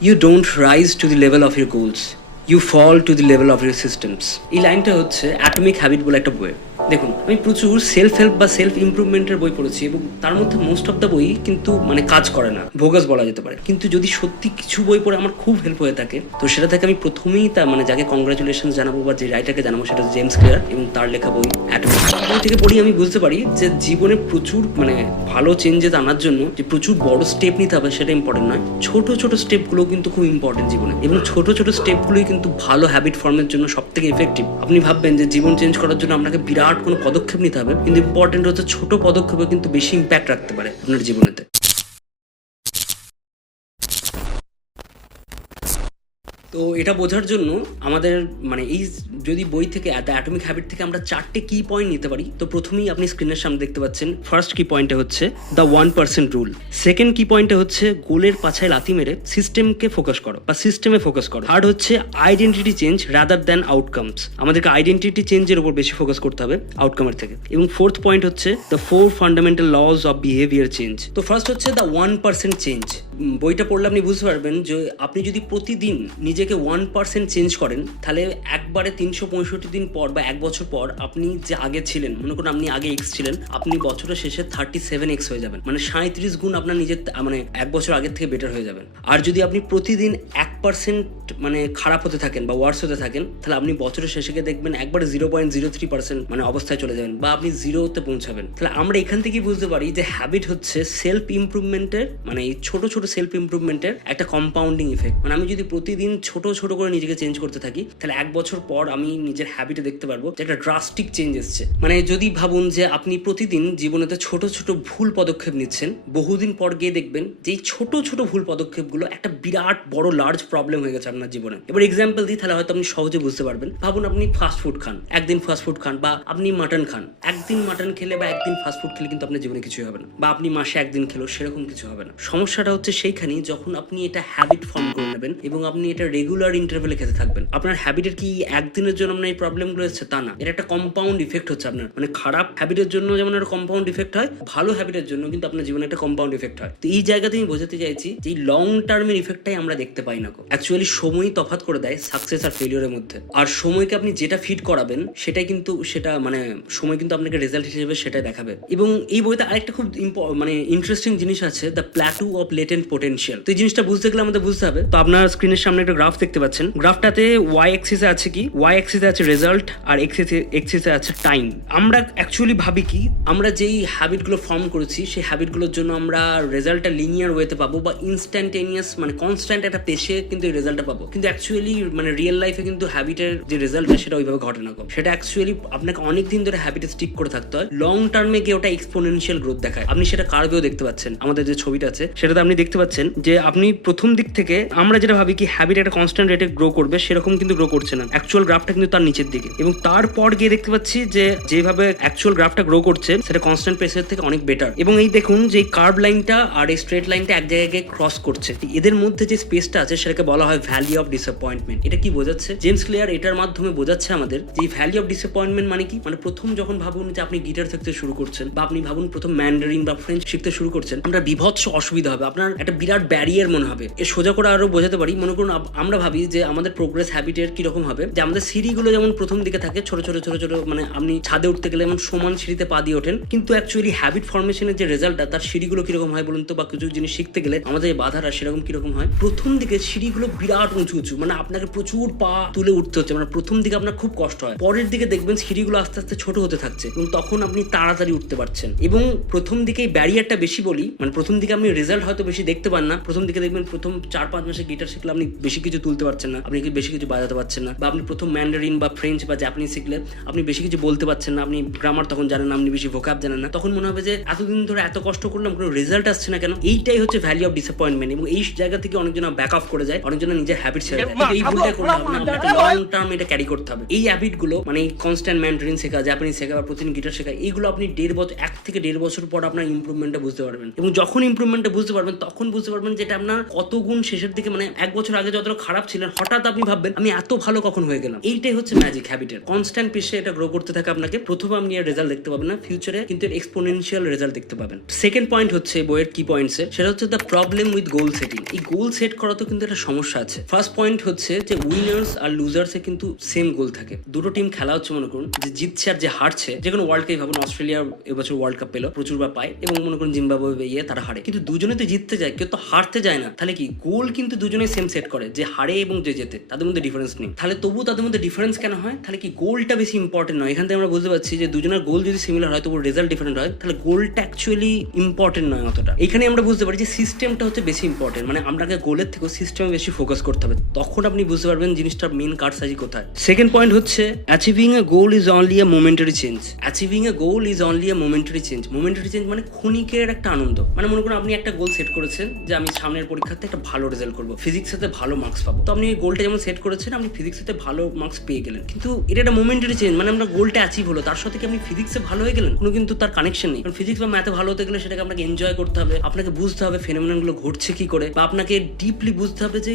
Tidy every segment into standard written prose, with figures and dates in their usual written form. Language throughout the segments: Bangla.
You don't rise to the level of your goals. You fall to the level of your systems. এই লাইনটা হচ্ছে অ্যাটমিক হ্যাবিট বলে একটা বই। দেখুন, আমি প্রচুর সেলফ হেল্প বা সেলফ ইমপ্রুভমেন্টের বই পড়েছি এবং তার মধ্যে মোস্ট অফ দ্য বই কিন্তু মানে কাজ করে না, ভোগাস বলা যেতে পারে। কিন্তু যদি সত্যি কিছু বই পড়ে আমার খুব হেল্প হয়ে থাকে, তো সেটা থেকে আমি প্রথমেই তার মানে যাকে কংগ্রাচুলেশন জানাবো বা যে রাইটারকে জানাবো সেটা জেমস ক্লিয়ার এবং তার লেখা বই অ্যাটমিক। বই থেকে পড়ি আমি বুঝতে পারি যে জীবনে প্রচুর মানে ভালো চেঞ্জেস আনার জন্য যে প্রচুর বড় স্টেপ নিতে হবে সেটা ইম্পর্টেন্ট নয়, ছোট ছোট স্টেপগুলো কিন্তু খুব ইম্পর্টেন্ট জীবনে, এবং ছোট ছোট স্টেপগুলোই কিন্তু ভালো হ্যাবিট ফর্মের জন্য সব থেকে ইফেক্টিভ। আপনি ভাববেন যে জীবন চেঞ্জ করার জন্য আপনাকে বিরাট কোনো পদক্ষেপ নিতে হবে, কিন্তু ইম্পর্টেন্ট হচ্ছে ছোট পদক্ষেপে কিন্তু বেশি ইম্প্যাক্ট রাখতে পারে আপনার জীবনেতে। তো এটা বোঝার জন্য আমাদের মানে এই যদি বই থেকে দ্য অ্যাটমিক হ্যাবিট থেকে আমরা 4টে কি পয়েন্ট নিতে পারি। তো প্রথমেই আপনি স্ক্রিনের সামনে দেখতে পাচ্ছেন ফার্স্ট কি পয়েন্টে হচ্ছে দ্য 1% রুল। সেকেন্ড কি পয়েন্টে হচ্ছে গোলের পাছায় লাথি মেরে সিস্টেমকে ফোকাস করো বা সিস্টেমে ফোকাস করো। থার্ড হচ্ছে identity change rather than outcomes. আমাদেরকে আইডেন্টিটি চেঞ্জের উপর বেশি ফোকাস করতে হবে আউটকামের থেকে। এবং ফোর্থ পয়েন্ট হচ্ছে the 4 fundamental lodge of behaviour change. তো ফার্স্ট হচ্ছে দ্য 1% চেঞ্জ। বইটা পড়লে আপনি বুঝতে পারবেন যে আপনি যদি প্রতিদিন নিজেকে 1% চেঞ্জ করেন, তাহলে একবারে 365 দিন পর বা এক বছর পর আপনি যে আগে ছিলেন, মনে করুন আপনি আগে এক্স ছিলেন, আপনি বছরের শেষে 37x হয়ে যাবেন, মানে 37 গুণ আপনার নিজের মানে এক বছর আগের থেকে বেটার হয়ে যাবেন। আর যদি আপনি প্রতিদিন 1% মানে খারাপ হতে থাকেন বা ওয়ার্স হতে থাকেন, তাহলে আপনি বছরের শেষে গিয়ে দেখবেন একবারে 0.03% মানে অবস্থায় চলে যাবেন বা আপনি জিরোতে পৌঁছাবেন। তাহলে আমরা এখান থেকেই বুঝতে পারি যে হ্যাবিট হচ্ছে সেলফ ইমপ্রুভমেন্টের, মানে এই ছোট ছোট সেলফ ইমপ্রুভমেন্টের একটা কম্পাউন্ডিং ইফেক্ট। মানে আমি যদি প্রতিদিন ছোট ছোট করে নিজেকে চেঞ্জ করতে থাকি, তাহলে এক বছর পর আমি নিজের হ্যাবিটে দেখতে পারবো যে একটা ড্রাস্টিক চেঞ্জ এসছে। মানে যদি ভাবুন যে আপনি প্রতিদিন জীবনেতে ছোট ছোট ভুল পদক্ষেপ নিচ্ছেন, বহুদিন পর গিয়ে দেখবেন যে এই ছোট ছোট ভুল পদক্ষেপগুলো একটা বিরাট বড় লার্জ প্রবলেম হয়ে গেছে আপনার জীবনে। এবার এক্সাম্পল দিই, তাহলে হয়তো আপনি সহজে বুঝতে পারবেন। ভাবুন আপনি ফাস্ট ফুড খান, একদিন ফাস্ট ফুড খান, বা আপনি মাটন খান। একদিন মাটন খেলে বা একদিন ফাস্ট ফুড খেলে কিন্তু আপনার জীবনে কিছুই হবে না, বা আপনি মাসে একদিন খেলো সেরকম কিছু হবে না। সমস্যাটা হচ্ছে সেইখানেই যখন আপনি এটা হ্যাবিট ফর্ম করে নেবেন এবং আপনি এটা রেগুলার ইন্টারভেলে খেতে থাকবেন। আপনার হ্যাবিটের কি একদিনের জন্য আপনার এই প্রবলেমগুলো এসেছে তা না, এটা একটা কম্পাউন্ড ইফেক্ট হচ্ছে আপনার। মানে খারাপ হ্যাবিটের জন্য যেমন একটা কম্পাউন্ড ইফেক্ট হয়, ভালো হ্যাবিটের জন্য কিন্তু আপনার জীবনে একটা কম্পাউন্ড ইফেক্ট হয়। তো এই জায়গাতে আমি বোঝাতে চাইছি যে এই লং টার্মের ইফেক্টটাই আমরা দেখতে পাই না। অ্যাকচুয়ালি সময় তফাৎ করে দেয় সাকসেস আর ফেলিওরের মধ্যে। আর সময়কে আপনি যেটা ফিড করাবেন সেটাই কিন্তু সেটা মানে সময় কিন্তু আপনাকে রেজাল্ট হিসেবে সেটাই দেখাবে। এবং এই বইতে আরেকটা খুব মানে ইন্টারেস্টিং জিনিস আছে, the plateau of latent potential. তো এই জিনিসটা বুঝতে গেলে আমাদের বুঝতে হবে। তো আপনার স্ক্রিনের সামনে একটা গ্রাফ দেখতে পাচ্ছেন। গ্রাফটাতে ওয়াই অ্যাক্সিসে আছে কি, ওয়াই অ্যাক্সিসে আছে রেজাল্ট আর এক্সিসে আছে টাইম। আমরা অ্যাকচুয়ালি ভাবি কি, আমরা যেই হ্যাবিটগুলো ফর্ম করেছি সেই হ্যাবিটগুলোর জন্য আমরা রেজাল্টটা লিনিয়ার ওয়েতে পাবো বা ইনস্ট্যান্টেনিয়াস মানে কনস্ট্যান্ট একটা পেশে কিন্তু এই রেজাল্টটা পাবো। কিন্তু অ্যাকচুয়ালি মানে রিয়েল লাইফে কিন্তু হ্যাবিটের যে রেজাল্ট হয় সেটা ওইভাবে ঘটে না। সেটা অ্যাকচুয়ালি আপনাকে অনেক দিন ধরে হ্যাবিটে স্টিক করে থাকতে হয়। লং টার্মে গিয়ে ওটা এক্সপোনেনশিয়াল গ্রোথ দেখায়। আপনি সেটা কার্ভেও দেখতে পাচ্ছেন, আমাদের যে ছবিটা আছে সেটাতে আপনি দেখতে পাচ্ছেন যে আপনি প্রথম দিক থেকে আমরা যেটা ভাবি কি হ্যাবিট একটা কনস্ট্যান্ট রেটে গ্রো করবে, সেরকম কিন্তু গ্রো করছে না। অ্যাকচুয়াল গ্রাফটা কিন্তু তার নিচের দিকে, এবং তারপর গিয়ে দেখতে পাচ্ছি যে যেভাবে অ্যাকচুয়াল গ্রাফটা গ্রো করছে সেটা কনস্ট্যান্ট পেসের থেকে অনেক বেটার। এবং এই দেখুন যে কার্ভ লাইনটা আর এই স্ট্রেট লাইনটা এক জায়গায় ক্রস করছে, এদের মধ্যে যে স্পেসটা আছে সেটাকে বলা হয় ভ্যালি অফ ডিসঅ্যাপয়েন্টমেন্ট। এটা কি বোঝাচ্ছে? জেমস ক্লিয়ার এটার মাধ্যমে বোঝাচ্ছে আমাদের যে এই ভ্যালি অফ ডিসঅ্যাপয়েন্টমেন্ট মানে কি। মানে প্রথম যখন ভাবুন যে আপনি গিটার শিখতে শুরু করছেন, বা আপনি ভাবুন প্রথম ম্যান্ডারিন বা ফ্রেঞ্চ শিখতে শুরু করছেন, আপনার বিভৎস অসুবিধা হবে, আপনার একটা বিরাট ব্যারিয়ার মনে হবে। এর সোজা করে আরো বোঝাতে পারি, মনে করুন আমরা ভাবি যে আমাদের প্রোগ্রেস হ্যাবিটের কিরকম হবে, যে আমাদের সিঁড়িগুলো যেমন প্রথম দিকে থাকে ছোট ছোট ছোট ছোট, মানে আপনি ছাদে উঠতে গেলে যেমন সমান সিঁড়িতে পা দিয়ে ওঠেন, কিন্তু অ্যাকচুয়ালি হ্যাবিট ফর্মেশনের যে রেজাল্টটা তার সিঁড়িগুলো কিরকম হয় বলুন তো, বা কিছু জিনিস শিখতে গেলে আমাদের বাধারা সেরকম কিরকম হয়। প্রথম দিকে সিঁড়িগুলো বিরাট উঁচু উঁচু, মানে আপনাকে প্রচুর পা তুলে উঠতে হচ্ছে, মানে প্রথম দিকে আপনার খুব কষ্ট হয়। পরের দিকে দেখবেন সিঁড়িগুলো আস্তে আস্তে ছোট হতে থাকছে এবং তখন আপনি তাড়াতাড়ি উঠতে পারছেন। এবং প্রথম দিকে ব্যারিয়ারটা বেশি বলি, মানে প্রথম দিকে আপনি রেজাল্ট হয়তো বেশি দেখতে পান না। প্রথম দিকে দেখবেন প্রথম 4-5 মাসে গিটার শিখলে আপনি বেশি কিছু তুলতে পারছেন না, আপনি বেশি কিছু বাজাতে পারছেন না। বা আপনি প্রথম ম্যান্ডারিন বা ফ্রেঞ্চ বা জাপানিজ শিখলে আপনি বেশি কিছু বলতে পারছেন না, আপনি গ্রামার তখন জানেন না, আপনি বেশি ভোকাব জানেন না। তখন মনে হবে যে এতদিন ধরে এত কষ্ট করলাম, কোনো রেজাল্ট আসছে না কেন। এইটাই হচ্ছে ভ্যালি অফ ডিসঅ্যাপয়েন্টমেন্ট। এবং এই জায়গা থেকে অনেকজন ব্যাক অফ করে যায়, অনেকজন নিজের হ্যাবিট ছেড়ে দেয়। এই ভুলটা করতে হবে না, আপনাকে লং টার্ম এটা ক্যারি করতে হবে। এই হ্যাবিট গুলো মানে কনস্ট্যান্ট ম্যান্ডারিন শেখা, জাপানিজ শেখা বা প্রতিদিন গিটার শেখা, এইগুলো আপনি 1 থেকে 1.5 বছর পর আপনার ইমপ্রুভমেন্টটা বুঝতে পারবেন। এবং যখন ইমপ্রুভমেন্টটা বুঝতে পারবেন তখন বুঝতে পারবেন যেটা আপনার কত গুণ শেষের দিকে, মানে 1 বছর আগে যতটা খারাপ ছিলেন হঠাৎ আপনি ভাববেন আমি এত ভালো কখন হয়ে গেলাম। এইটাই হচ্ছে ম্যাজিক হ্যাবিটের। কনস্ট্যান্ট পেশে এটা গ্রো করতে থাকে আপনাকে। প্রথমে আপনি এর রেজাল্ট দেখতে পাবেন না, ফিউচারে কিন্তু এর এক্সপোনেনশিয়াল রেজাল্ট দেখতে পাবেন। সেকেন্ড পয়েন্ট হচ্ছে বইয়ের কি পয়েন্টসে, সেটা হচ্ছে the problem with goal setting. এই গোল সেট করা তো কিন্তু একটা সমস্যা আছে। ফার্স্ট পয়েন্ট হচ্ছে যে উইনার্স আর লুজার্সে কিন্তু সেম গোল থাকে। দুটো টিম খেলা হচ্ছে, মনে করুন যে জিতছে আর যে হারছে, যে কোনো ওয়ার্ল্ড কাপ ভাবুন, অস্ট্রেলিয়া এবছর ওয়ার্ল্ড কাপ পেলো, প্রচুর বা পায়, এবং মনে করুন জিম্বাবুয়ে তারা হারে, কিন্তু দুজনে তো জিততে যায়, কেউ তো হারতে যায় না। তাহলে কি গোল কিন্তু দুজনে সেম সেট করে, যে হারে এবং যে জেতে তাদের মধ্যে ডিফারেন্স নেই। তাহলে তবু তাদের মধ্যে ডিফারেন্স কেন হয়? তাহলে কি গোলটা বেশি ইম্পর্টেন্ট নয়? এখান থেকে আমরা বুঝতে পারছি যে দুজনের গোল যদি সিমিলার হয় তবু রেজাল্ট ডিফারেন্ট হয়, তাহলে গোলটা অ্যাকচুয়ালি ইম্পর্টেন্ট নয় অতটা। এখানে আমরা বুঝতে পারি যে সিস্টেমটা হচ্ছে বেশি ইম্পর্টেন্ট, মানে আপনাকে গোলের থেকেও সিস্টেমে বেশি ফোকাস করতে হবে, তখন আপনি বুঝতে পারবেন জিনিসটার মেন কারসাজি কোথায়। সেকেন্ড পয়েন্ট হচ্ছে achieving A goal is only a momentary change. Achieving A goal is only a momentary change. Momentary change মানে ক্ষণিকের একটা আনন্দ। মানে মনে করুন আপনি একটা গোল সেট করেছেন যে আমি সামনের পরীক্ষাতে একটা ভালো রেজাল্ট করবো, ফিজিক্সেতে ভালো মার্কস পাবো, তো আপনি এই গোলটা যেমন সেট করেছেন, আপনি ফিজিক্সেতে ভালো মার্কস পেয়ে গেলেন, কিন্তু এটা একটা মোমেন্টারি চেঞ্জ, মানে আমরা গোলটা অ্যাচিভ হলো, তার সাথে কি আপনি ফিজিক্সে ভালো হয়ে গেলেন? কোনো কিন্তু তার কানেকশন নেই। কারণ ফিজিক্স বা ম্যাথে ভালো হতে গেলে সেটাকে আপনাকে এনজয় করতে হবে, আপনাকে বুঝতে হবে ফেনোমেননগুলো ঘটছে কি করে, বা আপনাকে ডিপলি বুঝতে হবে যে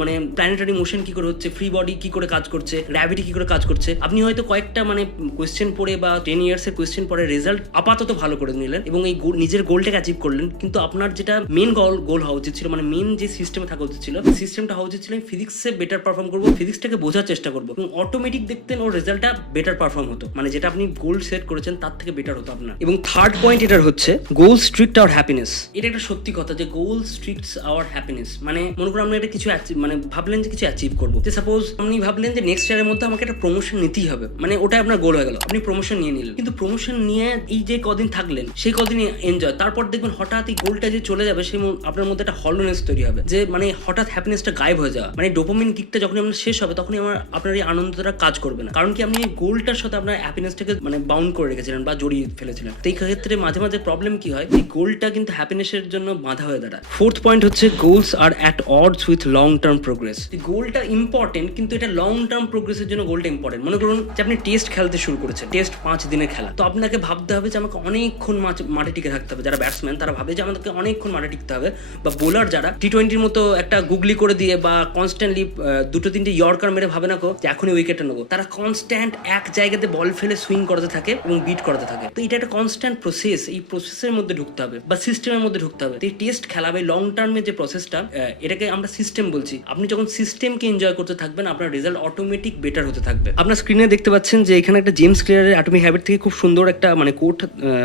মানে প্ল্যানেটারি মোশন কি করে হচ্ছে, ফ্রি বডি কি করে কাজ করছে, গ্র্যাভিটি কি করে কাজ করছে। আপনি হয়তো কয়েকটা মানে কোয়েশ্চেন পড়ে বা 10 ইয়ার্সের কোয়েশ্চেন পড়ে রেজাল্ট আপাতত ভালো করে নিলেন এবং এই নিজের গোলটাকে অ্যাচিভ করলেন, কিন্তু আপনার যেটা মেন গোল হওয়া উচিত ছিল, মানে মেন যে সিস্টেমে থাকা উচিত ছিল, সিস্টেমটা হওয়া উচিত ছিল আমি ফিজিক্সে বেটার পারফর্ম করবো, ফিজিক্সটাকে বোঝার চেষ্টা করবো, এবং অটোমেটিক দেখতেন ওর রেজাল্টটা বেটার পারফর্ম হতো, মানে যেটা আপনি গোল সেট করেছেন তার থেকে বেটার হতো আপনার। এবং থার্ড পয়েন্ট এটার হচ্ছে গোল স্ট্রিক্ট আওয়ার হ্যাপিনেস। এটা একটা সত্যি কথা যে গোল স্ট্রিক্টস আওয়ার হ্যাপিনেস। মানে মনে করুন আপনি এটা কিছু মানে ভাবলেন যে কিছু অ্যাচিভ করবো, যে সাপোজ আপনি ভাবলেন যে নেক্সট ইয়ারের মধ্যে আমাকে একটা প্রমোশন নিতেই হবে, মানে ওটা আপনার গোল হয়ে গেল, আপনি প্রমোশন নিয়ে নিলেন, কিন্তু প্রমোশন নিয়ে এই যে কদিন থাকলেন সেই কদিন এনজয়, তারপর দেখবেন হঠাৎ এই গোলটা যে চলে যাবে, সেই আপনার মধ্যে একটা হলোনেস তৈরি হবে, যে মানে হঠাৎ হ্যাপিনেসটা গায়েব হয়ে যাওয়া, মানে ডোপামিন কিকটা যখন আপনার শেষ হবে তখনই আপনার এই আনন্দটা কাজ করবে না, কারণ কি আপনি এই গোলটার সাথে আপনার হ্যাপিনেসটাকে মানে বাউন্ড করে রেখেছিলেন বা জড়িয়ে ফেলেছিলেন। তো এই ক্ষেত্রে মাঝে মাঝে প্রবলেম কি হয়, এই গোলটা কিন্তু হ্যাপিনেসের জন্য বাধা হয়ে দাঁড়ায়। ফোর্থ পয়েন্ট হচ্ছে goals are at odds with long term progress. গোলটা ইম্পর্টেন্ট, কিন্তু এটা লং টার্ম প্রোগ্রেসের জন্য গোলটা ইম্পর্টেন্ট। মনে করুন যে আপনি টেস্ট খেলতে শুরু করেছেন, টেস্ট 5 দিনের খেলা, তো আপনাকে ভাবতে হবে যে আমাকে অনেকক্ষণ মাঠে টিকে থাকতে হবে। যারা ব্যাটসম্যান তারা ভাবে যে আমাদেরকে অনেকক্ষণ মাঠে টিকতে হবে, বা বোলার যারা টি20-র মতো একটা গুগলি করে দিয়ে বা কনস্ট্যান্টলি 2-3টে ইয়র্কার মেরে ভাবে না যে এখনই উইকেটটা নেবো, তারা কনস্ট্যান্ট এক জায়গাতে বল ফেলে সুইং করতে থাকে এবং বিট করতে থাকে। তো এটা একটা কনস্ট্যান্ট প্রসেস, এই প্রসেসের মধ্যে ঢুকতে হবে বা সিস্টেমের মধ্যে ঢুকতে হবে। তো এই টেস্ট খেলা বা লং টার্মের যে প্রসেসটা, এটাকে আমরা সিস্টেম বলছি। আপনি যখন সিস্টেমকে এনজয় করতে থাকবেন, আপনার রেজাল্ট অটোমেটিক বেটার হতে থাকবে। আপনার স্ক্রিনে দেখতে পাচ্ছেন যে এখানে একটা জেমস ক্লিয়ারের অ্যাটমিক হ্যাবিট থেকে খুব সুন্দর একটা মানে কোট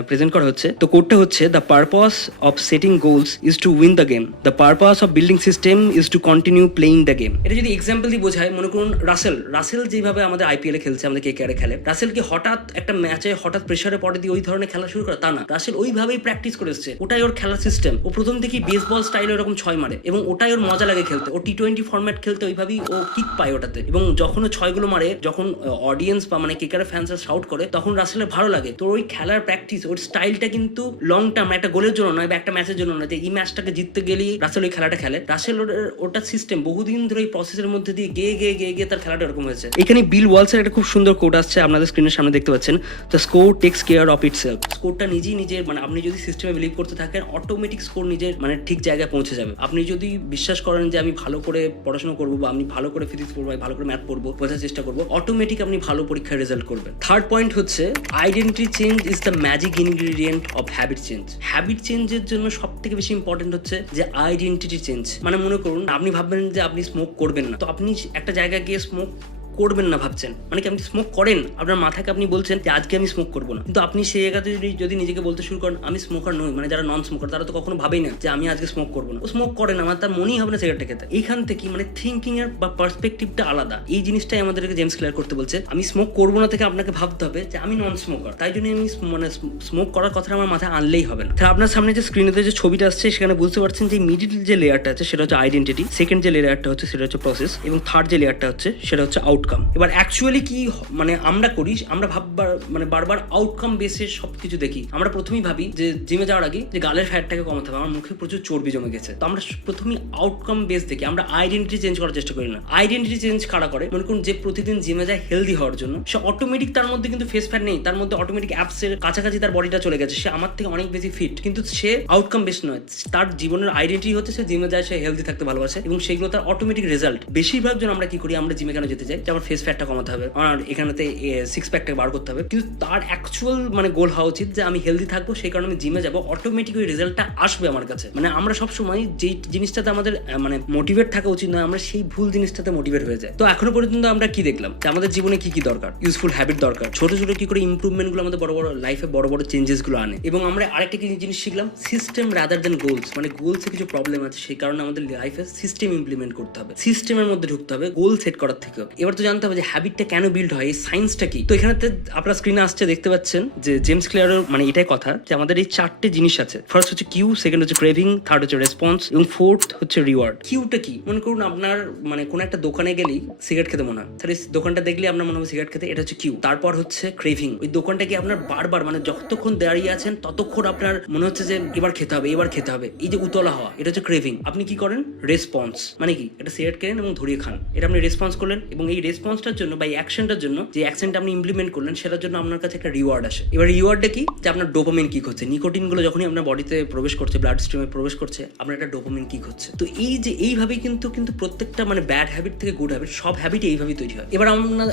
প্রেজেন্ট করা হচ্ছে। তো কোটটা হচ্ছে the purpose of setting goals is to win the game, the purpose of building system is to continue playing the game. এটা যদি এক্সাম্পল দিয়ে বোঝায়, মনে করুন রাসেল যেভাবে আমাদের আইপিএল এ খেলছে, আমাদের কেকেআরে খেলে, রাসেল কি হঠাৎ একটা ম্যাচে হঠাৎ প্রেসারে পড়ে দিয়ে ওই ধরনের খেলা শুরু করে? তা না, রাসেল ওইভাবেই প্র্যাকটিস করে এসছে, ওটাই ওর খেলার সিস্টেম। ও প্রথম থেকেই বেসবল স্টাইলে এরকম 6 মারে এবং ওটাই ওর মজা লাগে খেলতে। ও টি20 ফরম্যাট খেলতে ওইভাবেই ও কিক পায় ওটাতে, এবং যখন ও 6 মারে, যখন অডিয়েন্স বা মানে কেকেআরের ফ্যান্সরা শাউট করে, তখন রাসেলের ভালো লাগে। তো ওই খেলার প্র্যাকটিস, ওর স্টাইলটা কিন্তু লং টার্ম, একটা গোলের জন্য নয় বা একটা ম্যাচের জন্য নয়, এই ম্যাচটাকে জিততে গেলেই রাসেল ওই খেলাটা খেলে। রাসেল ওটা সিস্টেম বহুদিন ধরে এই প্রসেসের মধ্যে দিয়ে গিয়ে তার খেলাটা এরকম হয়েছে। এখানে বিল ওয়ালসের একটা খুব সুন্দর কোট আসছে, আপনাদের স্ক্রিনের সামনে দেখতে পাচ্ছেন, the score takes care of itself. স্কোরটা নিজের মানে আপনি যদি সিস্টেমে বিলিভ করতে থাকেন, অটোমেটিক স্কোর নিজের মানে ঠিক জায়গায় পৌঁছে যাবে। আপনি যদি বিশ্বাস করেন যে আমি ভালো করে পড়াশোনা করবো বা আমি ভালো করে ফিজিক্স পড়বো, ভালো করে ম্যাথ পড়বো, বোঝার চেষ্টা করবো, অটোমেটিক আপনি ভালো পরীক্ষায় রেজাল্ট করবেন। থার্ড পয়েন্ট হচ্ছে identity change is the magic ingredient of habit change. Habit চেঞ্জের জন্য সব থেকে বেশি ইম্পর্টেন্ট হচ্ছে যে আইডেন্টিটি চেঞ্জ। মানে মনে করুন আপনি ভাববেন যে আপনি স্মোক করবেন না, তো আপনি একটা জায়গায় গিয়ে স্মোক করবেন না ভাবছেন, মানে কি আপনি স্মোক করেন, আপনার মাথাকে আপনি বলছেন যে আজকে আমি স্মোক করবো না, কিন্তু আপনি সেই জায়গাতে যদি নিজেকে বলতে শুরু করেন আমি স্মোকার নই, মানে যারা নন স্মোকার তারা তো কখনো ভাবেই না যে আমি আজকে স্মোক করবো না, ও স্মোক করে না, আমার তার মনেই হবে না সিগারেটটা খেতে। এইখান থেকে মানে থিঙ্কিং এর বা পার্সপেক্টিভটা আলাদা, এই জিনিসটাই আমাদেরকে জেমস ক্লিয়ার করতে বলছে। আমি স্মোক করবো না থেকে আপনাকে ভাবতে হবে যে আমি নন স্মোকার, তাই জন্য আমি মানে স্মোক করার কথাটা আমার মাথায় আনলেই হবে না। তাহলে আপনার সামনে যে স্ক্রিনেতে যে ছবিটা আসছে সেখানে বুঝতে পারছেন যে মিডিল যে লেয়ারটা আছে সেটা হচ্ছে আইডেন্টিটি, সেকেন্ড যে লেয়ারটা হচ্ছে সেটা হচ্ছে প্রসেস, এবং থার্ড যে লেয়ারটা হচ্ছে সেটা হচ্ছে আউটকাম। এবার কি মানে আমরা করি, আমরা মানে বারবার আউটকাম বেসে সবকিছু দেখি। আমরা প্রথমেই ভাবি যে জিমে যাওয়ার আগে যে গালের ফ্যাটটাকে কমাতে হবে, আমার মুখে প্রচুর চর্বি জমে গেছে, তো আমরা প্রথমেই আউটকাম বেস দেখি, আমরা আইডেন্টিটি চেঞ্জ করার চেষ্টা করি না। আইডেন্টিটি চেঞ্জ কারা করে? মনে করুন যে প্রতিদিন জিমে যায় হেলদি হওয়ার জন্য, সে অটোমেটিক তার মধ্যে কিন্তু ফেস ফ্যাট নেই, তার মধ্যে অটোমেটিক অ্যাপসের কাছাকাছি তার বডিটা চলে গেছে, সে আমার থেকে অনেক বেশি ফিট, কিন্তু সে আউটকাম বেস নয়, তার জীবনের আইডেন্টিটি হচ্ছে সে জিমে যায়, সে হেলদি থাকতে ভালোবাসে এবং সেগুলো তার অটোমেটিক রেজাল্ট। বেশিরভাগ জন আমরা কি করি, আমরা জিমে কেন যেতে চাই? যেমন আমার ফেস ফ্যাটটা কমাতে হবে, আমার এখানেতে সিক্স প্যাকটাকে বার করতে হবে, কিন্তু তার অ্যাকচুয়াল মানে গোল হওয়া উচিত যে আমি হেলদি থাকবো, সেই কারণে আমি জিমে যাবো, অটোমেটিক ওই রেজাল্টটা আসবে আমার কাছে। মানে আমরা সবসময় যেই জিনিসটাতে আমাদের মানে মোটিভেট থাকা উচিত নয়, আমরা সেই ভুল জিনিসটাতে মোটিভেট হয়ে যায়। তো এখনো পর্যন্ত আমরা কি দেখলাম যে আমাদের জীবনে কি কি দরকার, ইউজফুল হ্যাবিট দরকার, ছোট ছোট কি করে ইমপ্রুভমেন্টগুলো আমাদের বড় বড় লাইফে বড় বড় চেঞ্জেসগুলো আনে। এবং আমরা আরেকটা কি জিনিস শিখলাম, সিস্টেম রাদার দেন গোলস। মানে গোলসে কিছু প্রবলেম আছে, সেই কারণে আমাদের লাইফে সিস্টেম ইমপ্লিমেন্ট করতে হবে, সিস্টেমের মধ্যে ঢুকতে হবে গোল সেট করার থেকেও। এবার তো জানতে হবে যে হ্যাবিটটা কেন বিল্ড হয়, এই সায়েন্সটা কি। তো এখানে আপনার স্ক্রিনে আসছে, দেখতে পাচ্ছেন যে জেমস ক্লিয়ারের মানে এটাই কথা যে আমাদের এই 4টে জিনিস আছে। ফার্স্ট হচ্ছে কিউ, সেকেন্ড হচ্ছে ক্রেভিং, থার্ড হচ্ছে রেসপন্স এবং ফোর্থ হচ্ছে রিওয়ার্ড। কিউটা কি, মনে করুন আপনার মানে কোন একটা দোকানে গেলেই সিগারেট খেতে মনে হয়, তাহলে দোকানটা দেখলে আপনার মনে হবে সিগারেট খেতে, এটা হচ্ছে কিউ। তারপর হচ্ছে ক্রেভিং, ওই দোকানটা কি আপনার বারবার মানে যতক্ষণ দাঁড়িয়ে আছেন ততক্ষণ আপনার মনে হচ্ছে যে এবার খেতে হবে, এবার খেতে হবে, এই যে উতলা হওয়া, এটা হচ্ছে ক্রেভিং। আপনি কি করেন, রেসপন্স, মানে কি এটা সিগারেট কেনেন এবং ধরিয়ে খান, এটা আপনি রেসপন্স করলেন, এবং এই রেসপন্সটার জন্য বা এই অ্যাকশনটার জন্য যে অ্যাকশনটা আপনি ইমপ্লিমেন্ট করলেন সেটার জন্য আপনার কাছে একটা রিওয়ার্ড আসে। এবার রিওয়ার্ডটা কি, যে আপনার ডোপামিন কিক হচ্ছে, নিকোটিনগুলো যখনই আপনার বডিতে প্রবেশ করছে, ব্লাড স্ট্রিমে প্রবেশ করছে, আপনার একটা ডোপামিন কিক হচ্ছে। তো এই যে এইভাবেই কিন্তু প্রত্যেকটা মানে ব্যাড হ্যাবিট থেকে গুড হ্যাবিট, সব হ্যাবিটই এইভাবেই তৈরি হয়। এবার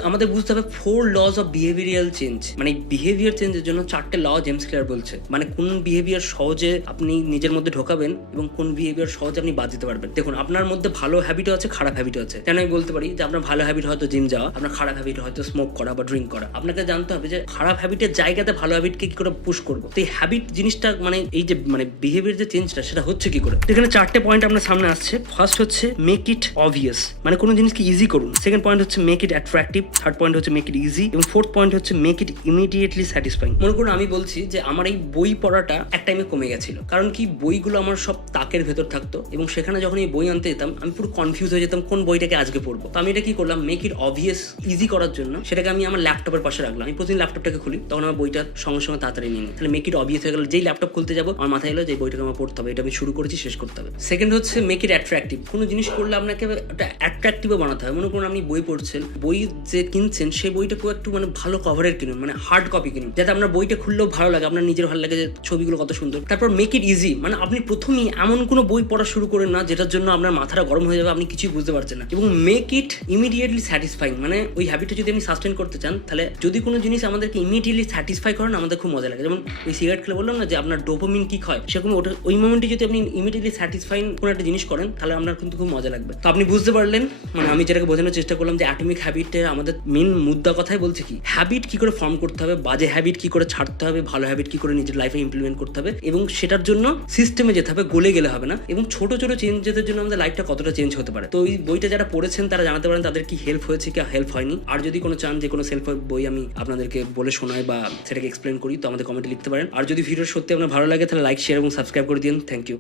আমাদের বুঝতে হবে 4 লজ অফ বিহেভিয়ারাল চেঞ্জ। মানে বিহেভিয়ার চেঞ্জের জন্য 4টে ল জেমস ক্লিয়ার বলছে, মানে কোন বিহেভিয়ার সহজে আপনি নিজের মধ্যে ঢোকাবেন এবং কোন বিহেভিয়ার সহজে আপনি বাদ দিতে পারবেন। দেখুন, আপনার মধ্যে ভালো হ্যাবিটও আছে, খারাপ হ্যাবিটও আছে। কেন আমি বলতে পারি যে আপনার ভালো হ্যাবিট হয়তো জিম যাওয়া, আপনার খারাপ হ্যাবিট হয়তো স্মোক করা বা ড্রিঙ্ক করা। আপনাকে জানতে হবে যে খারাপ হ্যাবিটের জায়গাতে ভালো হ্যাবিটকে কি করে পুশ করবো। তো এই হ্যাবিট জিনিসটা মানে এই যে মানে বিহেভিয়ার যে চেঞ্জটা, সেটা হচ্ছে কি করে। এখানে 4টে পয়েন্ট আপনার সামনে আসছে। ফার্স্ট হচ্ছে মেক ইট অবভিয়াস, মানে কোনো জিনিসকে ইজি করুন। সেকেন্ড পয়েন্ট হচ্ছে make it attractive. Third point হচ্ছে মেক ইট ইজি। এবং ফোর্থ পয়েন্ট হচ্ছে মেক ইট ইমিডিয়েটলি স্যাটিসফাইং। মনে করুন আমি বলছি যে আমার এই বই পড়াটা এক টাইমে কমে গেছিল, কারণ কি বইগুলো আমার সব তাকের ভেতর থাকতো, এবং সেখানে যখন এই বই আনতে যেতাম আমি পুরো কনফিউজ হয়ে যেতাম কোন বইটাকে আজকে পড়বো। তো আমি এটা কি করলাম, মেক ইট অবভিয়াস, ইজি করার জন্য সেটাকে আমি আমার ল্যাপটপের পাশে রাখলাম। আমি প্রতিদিন ল্যাপটপটাকে খুলি, তখন আমার বইটা সঙ্গে সঙ্গে তাড়াতাড়ি নিয়ে নিই। তাহলে মেক ইট অবভিয়াস হয়ে গেল, যেই ল্যাপটপ খুলতে যাবো আমার মাথায় এলো যে বইটাকে আমার পড়তে হবে, এটা আমি শুরু করেছি, শেষ করতে হবে। সেকেন্ড হচ্ছে মেক ইট অ্যাট্রাকটিভ। কোনো জিনিস করলে আপনাকে একটা অ্যাট্রাকটিভও বানাতে হয়। মনে করুন আপনি বই পড়ছেন, বই যে কিনছেন সেই বইটা খুব একটু মানে ভালো কভারের কিনুন, মানে হার্ড কপি কিনুন, যাতে আপনার বইটা খুললেও ভালো লাগে, আপনার নিজের ভালো লাগে যে ছবিগুলো কত সুন্দর। তারপর মেক ইট ইজি, মানে আপনি প্রথমেই এমন কোনো বই পড়া শুরু করেন না যেটার জন্য আপনার মাথাটা গরম হয়ে যাবে, আপনি কিছুই বুঝতে পারছেন না। এবং মেক ইট ইমিডিয়েটলি স্যাটিসফাইং, মানে ওই হ্যাবিটটা যদি আপনি সাস্টেন করতে চান, তাহলে যদি কোনো জিনিস আমাদেরকে ইমিডিয়েটলি স্যাটিসফাই করেন, আমাদের খুব মজা লাগে। যেমন ওই সিগারেট খেলে বললাম না যে আপনার ডোপামিন কিক হয়, সেরকম ওটা ওই মোমেন্টে যদি আপনি ইমিডিয়েটলি স্যাটিসফাইং কোনো একটা জিনিস করেন, তাহলে আপনার কিন্তু খুব মজা লাগবে। তো আপনি বুঝতে পারলেন, মানে আমি যেটাকে বোঝানোর চেষ্টা করলাম যে অ্যাটমিক হ্যাবিটে আমাদের মেন মুদ্রা কথাই বলছে কি, হ্যাবিট কি করে ফর্ম করতে হবে, বাজে হ্যাবিট কি করে ছাড়তে হবে, ভালো হ্যাবিট কি করে নিজের লাইফে ইমপ্লিমেন্ট করতে হবে, এবং সেটার জন্য সিস্টেমে যেতে হবে, গলে গেলে হবে না। এবং ছোট ছোট চেঞ্জের জন্য আমাদের লাইফটা কতটা চেঞ্জ হতে পারে। তো এই বইটা যারা পড়েছেন তারা জানাতে পারেন তাদের কি হেল্প হয়েছে কি হেল্প হয়নি। আর যদি কোনো চান যে কোনো সেলফ হেল্প বই আমি আপনাদেরকে বলে শোনাই বা সেটাকে এক্সপ্লেন করি, তো আমাদের কমেন্টে লিখতে পারেন। আর যদি ভিডিও সত্যি আপনার ভালো লাগে তাহলে লাইক, শেয়ার এবং সাবস্ক্রাইব করে দিন। Thank you.